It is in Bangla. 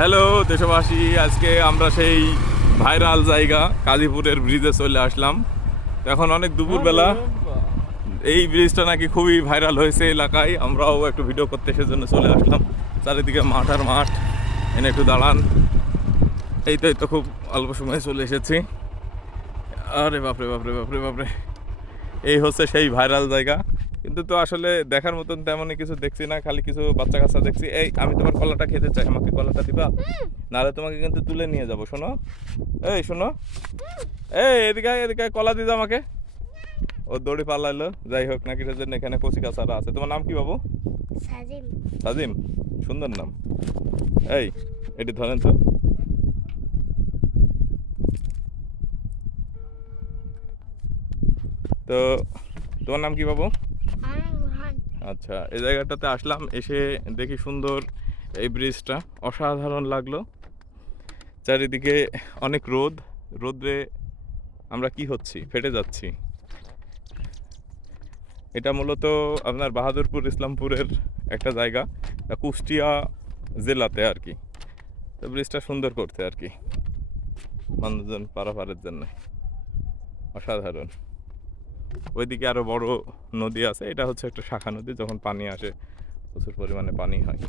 হ্যালো দেশবাসী, আজকে আমরা সেই ভাইরাল জায়গা কাজীপুরের ব্রিজে চলে আসলাম। এখন অনেক দুপুরবেলা। এই ব্রিজটা নাকি খুবই ভাইরাল হয়েছে এলাকায়, আমরাও একটু ভিডিও করতে সেজন্য চলে আসলাম। চারিদিকে মাঠ আর মাঠ, এনে একটু দাঁড়ান। এই তো খুব অল্প সময়ে চলে এসেছি। আরে বাপরে বাপরে বাপরে বাপরে, এই হচ্ছে সেই ভাইরাল জায়গা। কিন্তু তো আসলে দেখার মতন তেমনই কিছু দেখছি না, খালি কিছু বাচ্চা কাচ্চা দেখছি। এই আমি তোমার কলাটা খেতে চাই, আমাকে কলাটা দিবা? নাহলে তোমাকে কিন্তু তুলে নিয়ে যাবো। শোনো, এই শোনো, এই এদিকে এদিকে কলা দিতে আমাকে। ও দড়ি পালাইলো। যাই হোক না, কিসের জন্য এখানে কচি কাছারা আছে। তোমার নাম কি বাবু? সাজিম। সাজিম, সুন্দর নাম। এই এটি ধরেন তো। তো তোমার নাম কি বাবু? আচ্ছা, এই জায়গাটাতে আসলাম, এসে দেখি সুন্দর এই ব্রিজটা, অসাধারণ লাগলো। চারিদিকে অনেক রোদ, রোদে আমরা কি হচ্ছি, ফেটে যাচ্ছি। এটা মূলত আপনার বাহাদুরপুর ইসলামপুরের একটা জায়গা, কুষ্টিয়া জেলাতে আর কি। তো ব্রিজটা সুন্দর করতে আর কি, মানুষজন পারাপারের জন্য অসাধারণ। ওইদিকে আরো বড় নদী আছে, এটা হচ্ছে একটা শাখা নদী, যখন পানি আসে প্রচুর পরিমাণে পানি হয়।